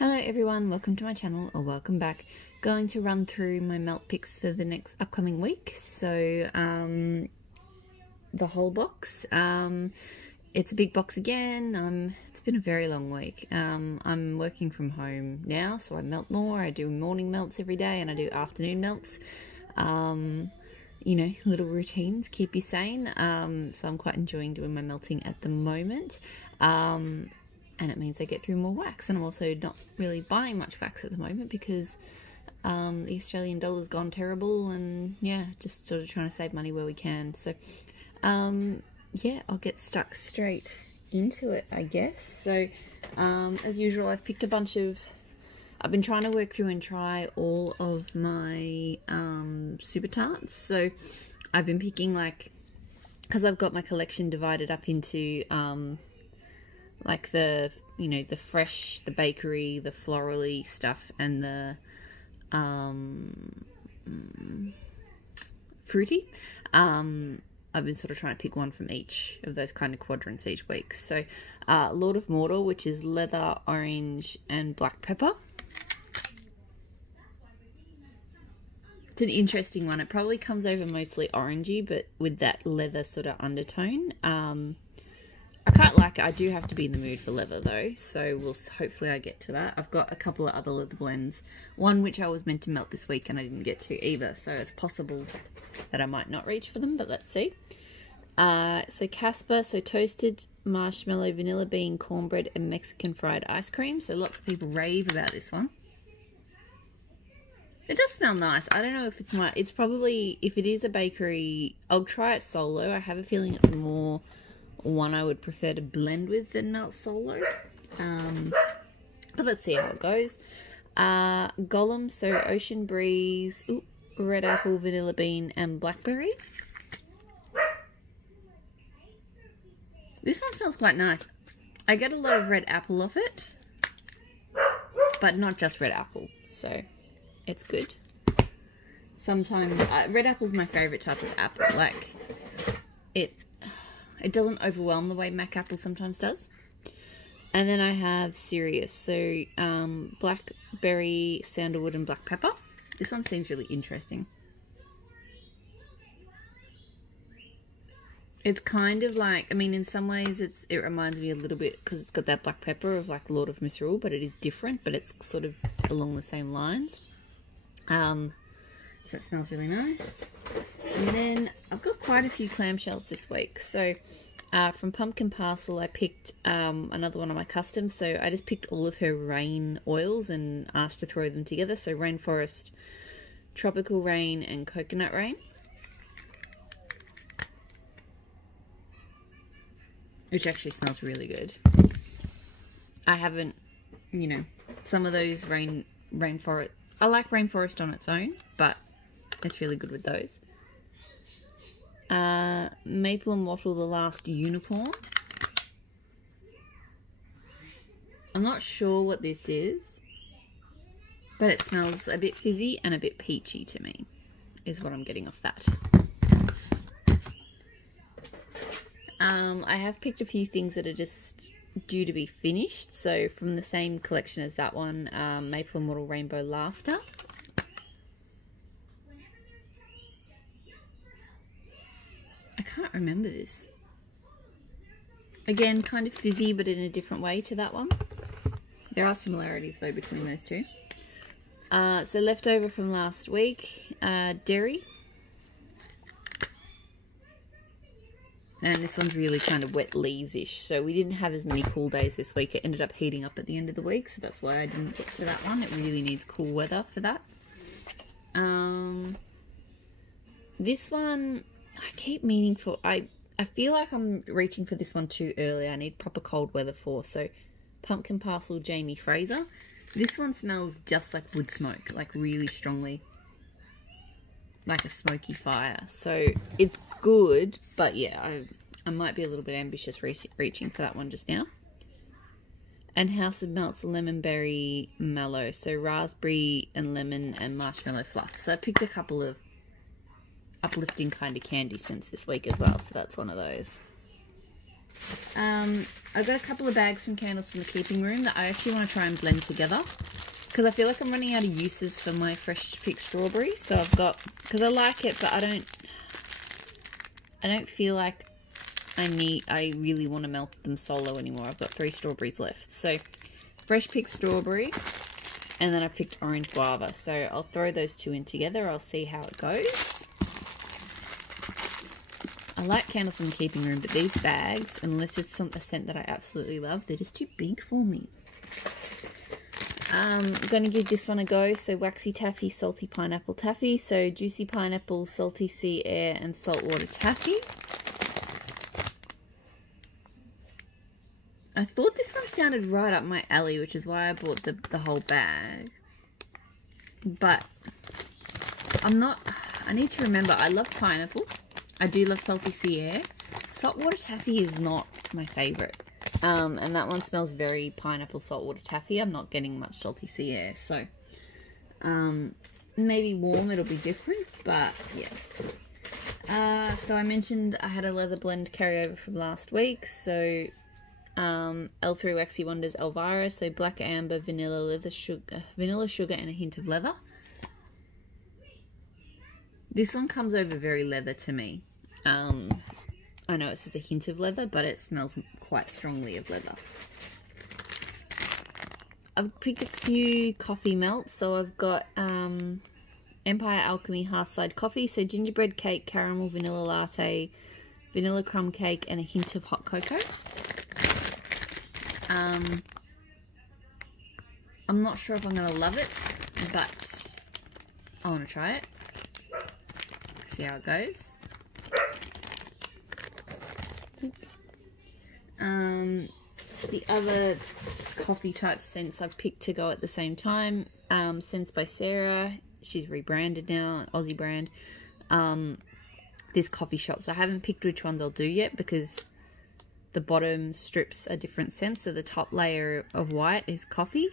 Hello everyone, welcome to my channel, or welcome back. Going to run through my melt picks for the next upcoming week. So the whole box. It's a big box again. It's been a very long week. I'm working from home now, so I melt more. I do morning melts every day and I do afternoon melts. You know, little routines keep you sane. So I'm quite enjoying doing my melting at the moment. And it means I get through more wax, and I'm also not really buying much wax at the moment because the Australian dollar's gone terrible, and yeah, just sort of trying to save money where we can. So yeah, I'll get stuck straight into it, I guess. So as usual, I've picked a bunch of, I've been trying to work through and try all of my super tarts. So I've been picking, like, because I've got my collection divided up into like the, you know, the fresh, the bakery, the florally stuff, and the fruity. I've been sort of trying to pick one from each of those kind of quadrants each week. So Lord of Mordor, which is leather, orange, and black pepper. It's an interesting one. It probably comes over mostly orangey, but with that leather sort of undertone. I quite like it. I do have to be in the mood for leather though, so hopefully I get to that. I've got a couple of other leather blends. One which I was meant to melt this week and I didn't get to either, so it's possible that I might not reach for them, but let's see. So Casper, so toasted marshmallow, vanilla bean, cornbread, and Mexican fried ice cream. So lots of people rave about this one. It does smell nice. I don't know if it's probably, if it is a bakery, I'll try it solo. I have a feeling it's more one I would prefer to blend with than melt solo. But let's see how it goes. Gollum, so ocean breeze, red apple, vanilla bean, and blackberry. This one smells quite nice. I get a lot of red apple off it, but not just red apple, so it's good. Sometimes red apple is my favorite type of apple. Like it doesn't overwhelm the way Mac apple sometimes does. And then I have Sirius, so blackberry, sandalwood, and black pepper. This one seems really interesting. It's kind of like, I mean, in some ways it reminds me a little bit, because it's got that black pepper of like Lord of Misrule, but it is different, but it's sort of along the same lines. So that smells really nice. And then I've got quite a few clamshells this week. So from Pumpkin Parcel, I picked another one of my customs. So I just picked all of her rain oils and asked to throw them together. So Rainforest, Tropical Rain, and Coconut Rain. Which actually smells really good. I haven't, you know, some of those Rainforest, I like Rainforest on its own, but it's really good with those. Maple and Wattle, The Last Unicorn. I'm not sure what this is, but it smells a bit fizzy and a bit peachy to me, is what I'm getting off that. I have picked a few things that are just due to be finished. So from the same collection as that one, Maple and Wattle Rainbow Laughter. I can't remember this. Again, kind of fizzy, but in a different way to that one. There are similarities though between those two. So leftover from last week, Derry. And this one's really kind of wet leaves-ish. So we didn't have as many cool days this week. It ended up heating up at the end of the week, so that's why I didn't get to that one. It really needs cool weather for that. This one, I keep meaning for, I feel like I'm reaching for this one too early. I need proper cold weather for. So Pumpkin Parcel, Jamie Fraser. This one smells just like wood smoke, like really strongly, like a smoky fire. So it's good, but yeah, I might be a little bit ambitious reaching for that one just now. And House of Melts, Lemon Berry Mallow, so raspberry and lemon and marshmallow fluff. So I picked a couple of uplifting kind of candy scents this week as well, so that's one of those. I've got a couple of bags from Candles from the Keeping Room that I actually want to try and blend together, because I feel like I'm running out of uses for my fresh picked strawberry. So I've got, because I like it, but I don't feel like I really want to melt them solo anymore. I've got 3 strawberries left. So fresh picked strawberry, and then I picked orange guava. So I'll throw those 2 in together. I'll see how it goes. I like Candles from the Keeping Room, but these bags, unless it's a scent that I absolutely love, they're just too big for me. I'm going to give this one a go. So Waxy Taffy, Salty Pineapple Taffy. So Juicy Pineapple, Salty Sea Air, and Saltwater Taffy. I thought this one sounded right up my alley, which is why I bought the whole bag. But I need to remember, I love pineapple. I do love Salty Sea Air. Saltwater Taffy is not my favourite. And that one smells very pineapple saltwater taffy. I'm not getting much Salty Sea Air. So, maybe warm it'll be different, but yeah. So I mentioned I had a leather blend carryover from last week. So, L3 Waxy Wonders Elvira. So black amber, vanilla sugar, and a hint of leather. This one comes over very leather to me. I know it says a hint of leather, but it smells quite strongly of leather. I've picked a few coffee melts. So I've got Empire Alchemy Hearthside Coffee. So gingerbread cake, caramel vanilla latte, vanilla crumb cake, and a hint of hot cocoa. I'm not sure if I'm going to love it, but I want to try it. See how it goes. Oops. The other coffee type scents I've picked to go at the same time, Scents by Sarah. She's rebranded now, an Aussie brand. This coffee shop. So I haven't picked which ones I'll do yet, because the bottom strips are different scents. So the top layer of white is coffee,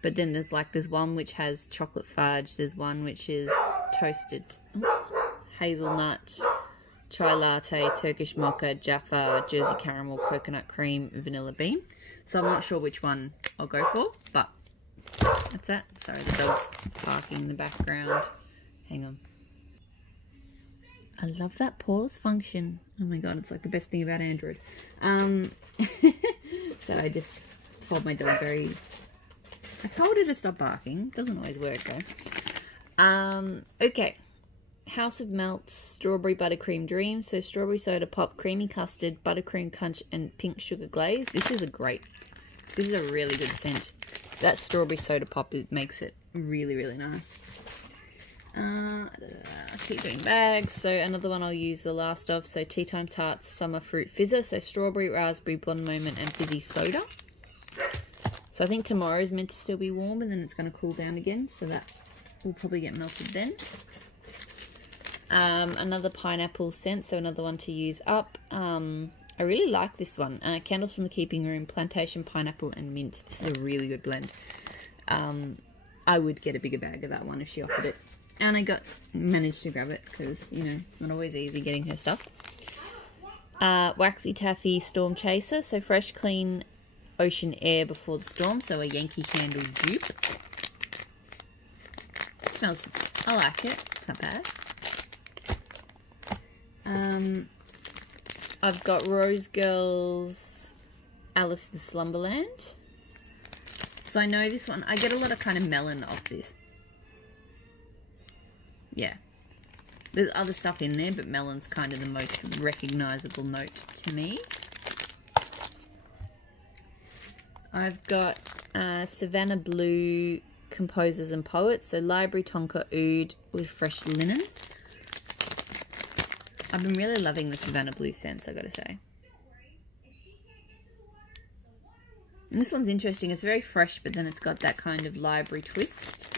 but then there's one which has chocolate fudge. There's one which is toasted hazelnut, chai latte, Turkish mocha, Jaffa, Jersey caramel, coconut cream, vanilla bean. So I'm not sure which one I'll go for, but that's it. Sorry, the dog's barking in the background. Hang on. I love that pause function. Oh my god, it's like the best thing about Android. So I just told my dog I told her to stop barking. Doesn't always work though. Okay. House of Melts, Strawberry Buttercream Dream. So strawberry soda pop, creamy custard, buttercream crunch, and pink sugar glaze. This is a really good scent. That strawberry soda pop, it makes it really, really nice. I keep doing bags. So another one I'll use the last of. So Tea Time Tarts Summer Fruit Fizzer. So strawberry, raspberry, blonde moment, and fizzy soda. So I think tomorrow is meant to still be warm, and then it's going to cool down again. So that will probably get melted then. Another pineapple scent, so another one to use up. I really like this one. Candles from the Keeping Room, Plantation Pineapple and Mint. This is a really good blend. I would get a bigger bag of that one if she offered it. And I managed to grab it because, you know, it's not always easy getting her stuff. Waxy Taffy Storm Chaser, so fresh, clean ocean air before the storm. So a Yankee Candle dupe. Smells, I like it. It's not bad. I've got Rose Girls Alice in Slumberland. So I know this one, I get a lot of kind of melon off this. Yeah. There's other stuff in there, but melon's kind of the most recognisable note to me. I've got Savannah Blue Composers and Poets. So Library Tonka Oud with fresh linen. I've been really loving the Savannah Blue scents, I gotta say. And this one's interesting. It's very fresh, but then it's got that kind of library twist.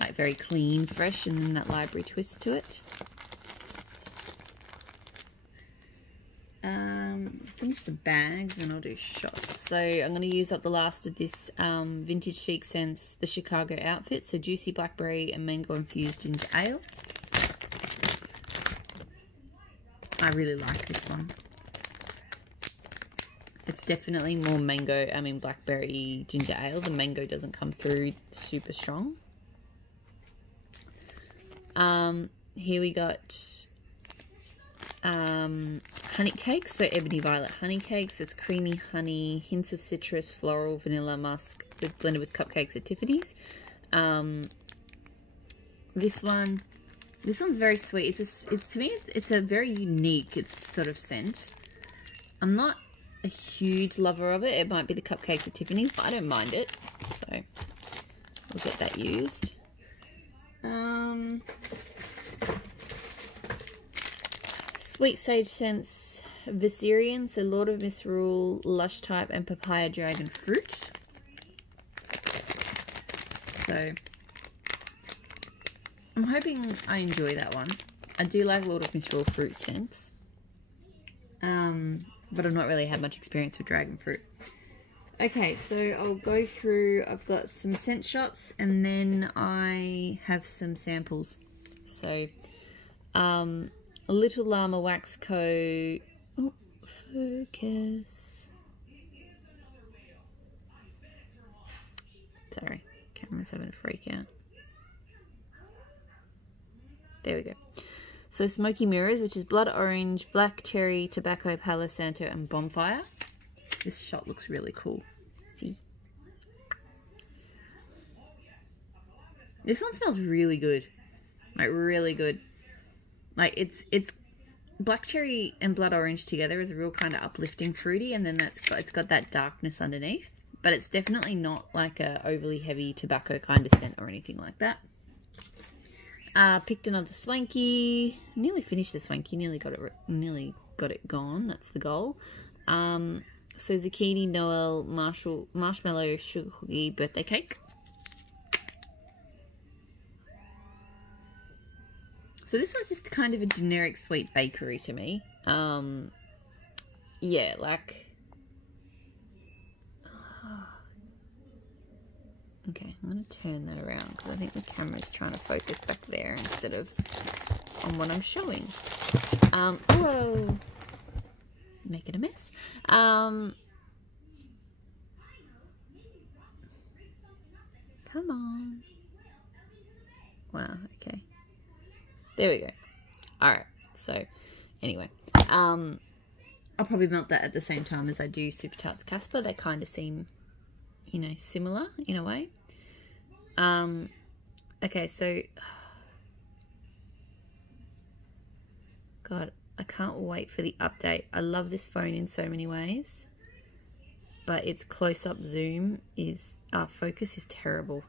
Like very clean, fresh, and then that library twist to it. Finish the bags, and I'll do shots. So I'm going to use up the last of this Vintage Chic Scents, the Chicago Outfit. So Juicy Blackberry and Mango Infused Ginger Ale. I really like this one. It's definitely more mango, blackberry ginger ale. The mango doesn't come through super strong. Here we got honey cakes, so ebony violet honey cakes. It's creamy honey, hints of citrus, floral, vanilla, musk, blended with cupcakes at Tiffany's. This one's very sweet. To me it's a very unique sort of scent. I'm not a huge lover of it. It might be the cupcakes at Tiffany's, but I don't mind it, so we'll get that used. Sweet sage scents, Viserion, so Lord of Misrule, Lush Type, and Papaya Dragon Fruit. So I'm hoping I enjoy that one. I do like Lord of Misrule fruit scents, but I've not really had much experience with dragon fruit. Okay, so I'll go through. I've got some scent shots, and then I have some samples. So, Little Llama Wax Co. Oh, focus. Sorry, camera's having a freak out. There we go. So Smoky Mirrors, which is Blood Orange, Black Cherry, Tobacco, Palo Santo, and Bonfire. This shot looks really cool. See? This one smells really good. Like, really good. Like, it's Black Cherry and Blood Orange together is a real kind of uplifting fruity, and then it's got that darkness underneath. But it's definitely not like a overly heavy tobacco kind of scent or anything like that. Picked another Swanky. Nearly finished the Swanky. Nearly got it gone. That's the goal. So Zucchini Noel Marshmallow Sugar Cookie Birthday Cake. So this one's just kind of a generic sweet bakery to me. Yeah, like... Okay, I'm going to turn that around because I think the camera's trying to focus back there instead of on what I'm showing. Whoa! Make it a mess. Come on. Wow, okay. There we go. Alright, so anyway. I'll probably melt that at the same time as I do Super Tarts Casper. They kind of seem, you know, similar in a way. Okay, so God, I can't wait for the update. I love this phone in so many ways, but its close-up zoom is focus is terrible.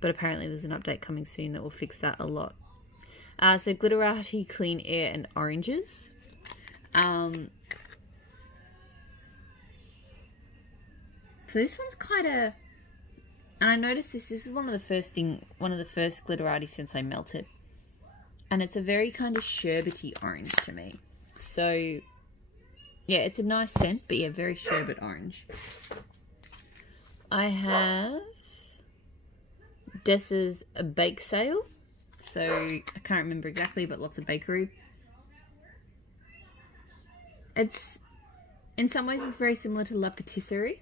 But apparently there's an update coming soon that will fix that a lot. So Glitterati Clean Air and Oranges. So this one's quite a, and I noticed this is one of the first Glitterati scents I melted. And it's a very kind of sherbety orange to me. So yeah, it's a nice scent, but yeah, very sherbet orange. I have Dessa's Bake Sale. So I can't remember exactly, but lots of bakery. It's, in some ways it's very similar to La Patisserie.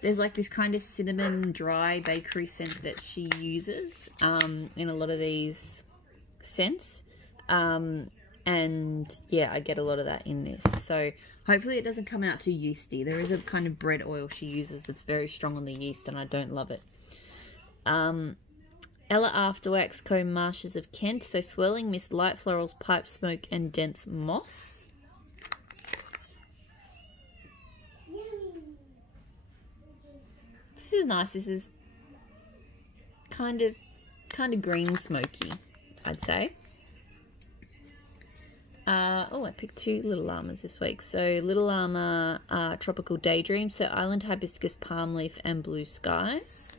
There's like this kind of cinnamon dry bakery scent that she uses in a lot of these scents. And yeah, I get a lot of that in this. So hopefully it doesn't come out too yeasty. There is a kind of bread oil she uses that's very strong on the yeast, and I don't love it. Ella Afterwax Co. Marshes of Kent. So Swirling Mist, Light Florals, Pipe Smoke, and Dense Moss. This is nice. This is kind of green smoky, I'd say. Oh, I picked two Little Llamas this week. So Little Llama Tropical Daydream. So Island Hibiscus, Palm Leaf, and Blue Skies.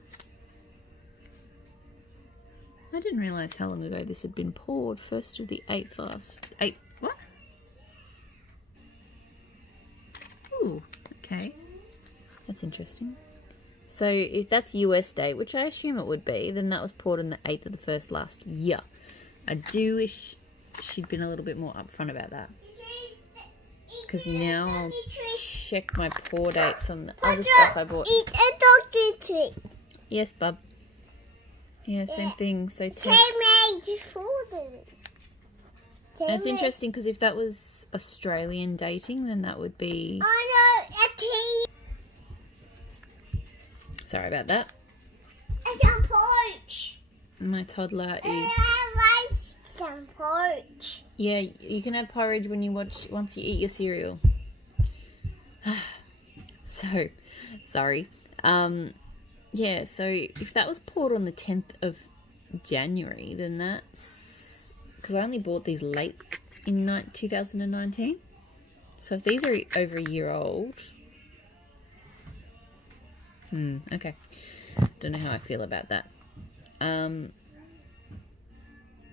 I didn't realise how long ago this had been poured. 1st of the 8th last... 8... What? Ooh, okay. That's interesting. So if that's US date, which I assume it would be, then that was poured on the 8th of the 1st last year. I do wish she'd been a little bit more upfront about that. Because now I'll check my pour dates on the other stuff I bought. Eat a doggy treat. Yes, bub. Yeah, same thing. So They made folders. That's interesting because if that was Australian dating, then that would be... Oh no, a tea. Sorry about that. It's some porch. My toddler is... Some porch. Yeah, you can have porridge when you once you eat your cereal. So, sorry. Yeah, so if that was poured on the 10th of January, then that's... Because I only bought these late in 2019. So if these are over a year old... okay. Don't know how I feel about that.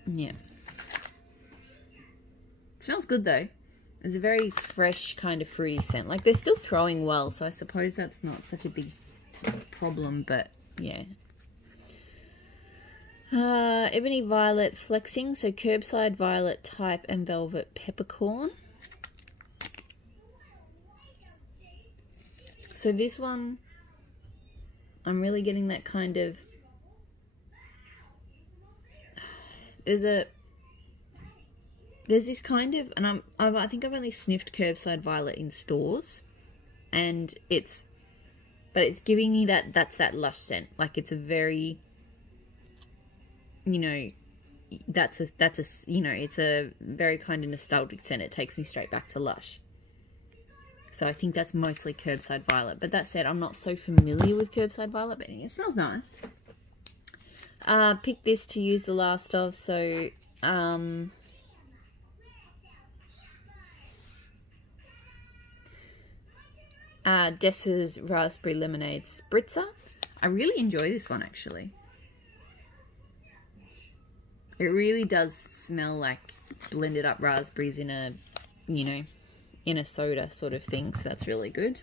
Yeah. Smells good though. It's a very fresh kind of fruity scent. Like they're still throwing well, so I suppose that's not such a big problem, but yeah. Ebony Violet Flexing, so Curbside Violet Type and Velvet Peppercorn. So this one, I'm really getting that kind of... There's this kind of, and I think I've only sniffed Curbside Violet in stores, and it's giving me that's that Lush scent. Like it's a very, you know, it's a very kind of nostalgic scent. It takes me straight back to Lush. So I think that's mostly Curbside Violet. But that said, I'm not so familiar with Curbside Violet, but it smells nice. Picked this to use the last of, so Dessa's Raspberry Lemonade Spritzer. I really enjoy this one actually. It really does smell like blended up raspberries in a, you know, in a soda sort of thing, so that's really good.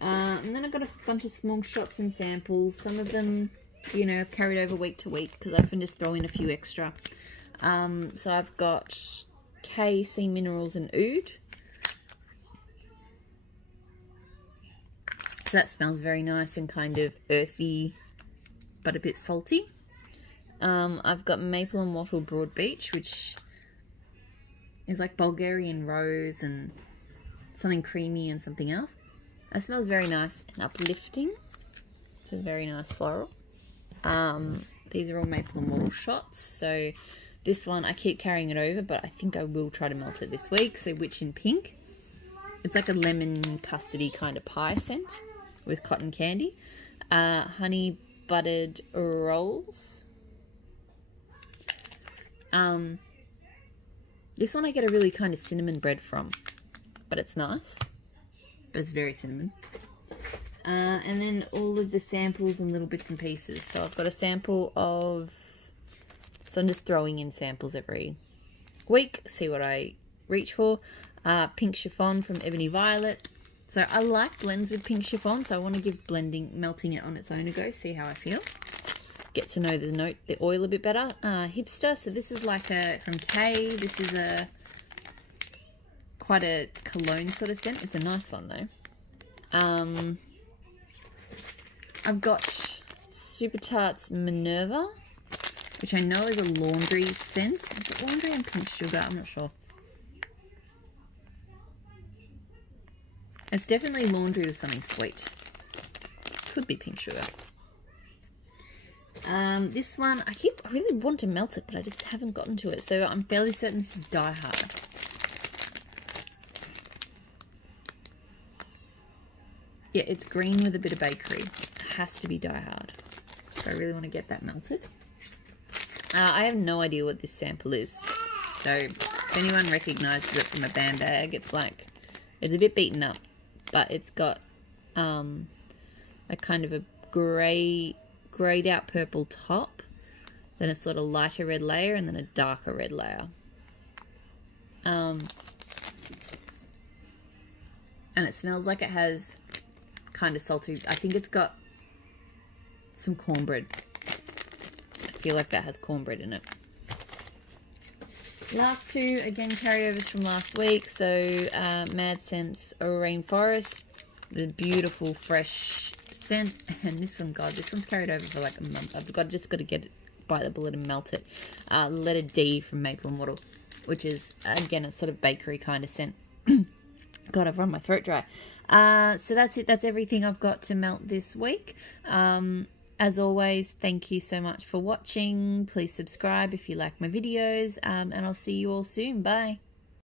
And then I've got a bunch of small shots and samples. Some of them, you know, I've carried over week to week because I often just throw in a few extra. So I've got K, Sea Minerals and Oud. So that smells very nice and kind of earthy, but a bit salty. I've got Maple and Wattle Broad Beach, which is like Bulgarian rose and something creamy and something else. It smells very nice and uplifting. It's a very nice floral. These are all Maple and Wattle shots. So this one, I keep carrying it over, but I think I will try to melt it this week. So Witch in Pink. It's like a lemon custardy kind of pie scent with cotton candy. Honey Buttered Rolls. This one I get a really kind of cinnamon bread from, but it's nice. But it's very cinnamon. And then all of the samples and little bits and pieces. So I've got a sample of... So I'm just throwing in samples every week. See what I reach for. Pink Chiffon from Ebony Violet. So I like blends with pink chiffon, so I want to give melting it on its own a go, see how I feel. Get to know the oil a bit better. Hipster, so this is like from K. This is quite a cologne sort of scent. It's a nice one though. I've got Super Tarts Minerva, which I know is a laundry scent. Is it laundry and pink sugar? I'm not sure. It's definitely laundry with something sweet. Could be pink sugar. This one, I really want to melt it, but I just haven't gotten to it. So I'm fairly certain this is Die Hard. Yeah, it's green with a bit of bakery. It has to be Die Hard. So I really want to get that melted. I have no idea what this sample is. So if anyone recognises it from a BAM bag, it's a bit beaten up. But it's got a kind of a greyed out purple top, then a sort of lighter red layer, and then a darker red layer. And it smells like it has kind of salty. I think it's got some cornbread. I feel like that has cornbread in it. Last two, again, carryovers from last week. So, Mad Scents Rainforest, the beautiful fresh scent. And this one, God, this one's carried over for like a month. Just got to get it, bite the bullet and melt it. Letter D from Maple and Wattle, which is, again, a sort of bakery kind of scent. God, I've run my throat dry. So that's it. That's everything I've got to melt this week. As always, thank you so much for watching. Please subscribe if you like my videos, and I'll see you all soon. Bye.